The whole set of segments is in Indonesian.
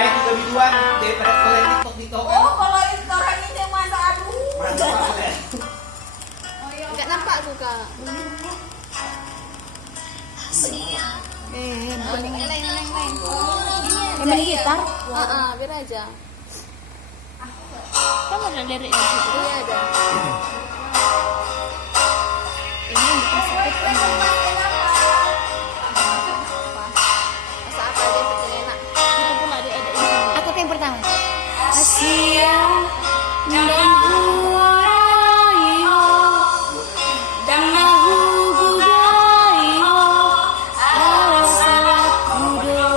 kayak 3 mingguan daripada kalian TikTok TikTok. Oh, kalau itu orang ini masa aduh. Enggak nampak aku kak. Main gitar? Biar aja. Kan ada liriknya di situ. Iya ada. Ini yang bikin sakit kan. Masa apa aja yang enak. Itu pula ada ini. Aku tuh yang pertama. Asia dan Huarayo dan Nahugugayo Alasalat kudo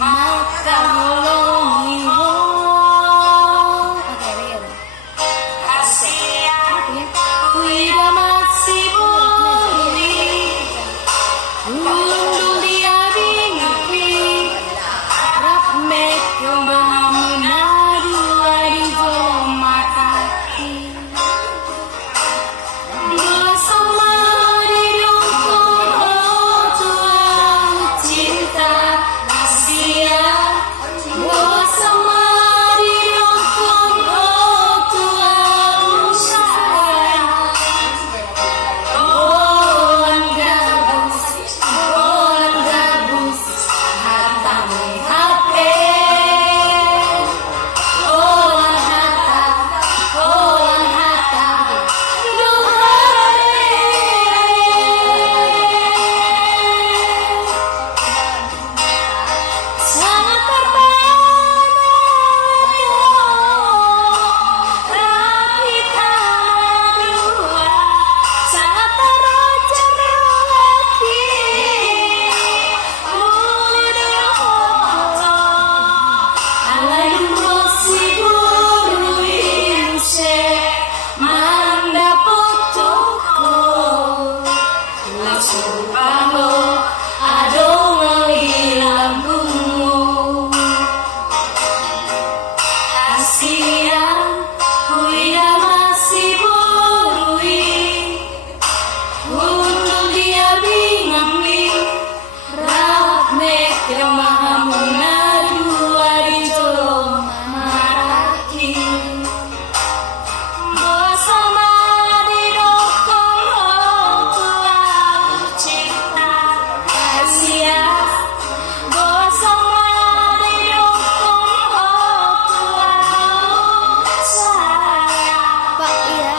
maka holongiho. Oke, real. Asia Wida masih buri Undul dia bingi Rap mekong bahamunadu Adi jolong mataki Bersama di dukun tuang cinta Asia Bersama di dukun tuang sayang Bolan gabus Hatami HP Bolan hata Duhare Sangat terpana Rapita dua Sangat terojar hati Mulai Alain rosi guru inse Manda potoko Langsung palo Adong lambungmu Asia Kuida masih borui Untuk dia bingami Rap meke mahamunadu Adi jolong maraki Bersama di dokong tuang cinta Asia Bersama di dokong tuang sayang Pak iya.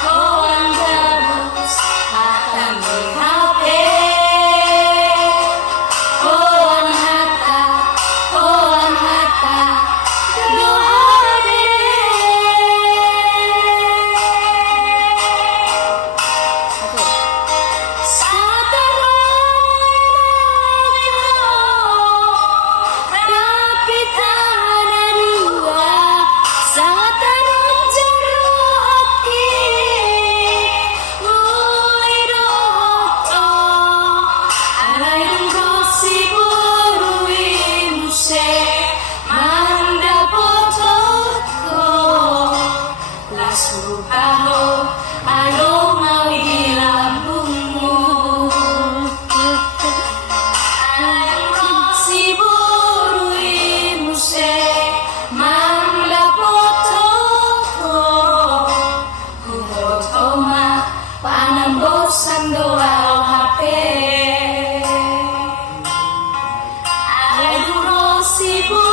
Koan gabus Hatami HP Koan hata Duhade Sangat terunjar hati Mulai dohoto Alai dengkosi burui muse Manda potoko Lasu paho Ayo ngawi lambungmu Si burui muse Manda potoko Hubotoma Panam bosan doa HP Aduh si burui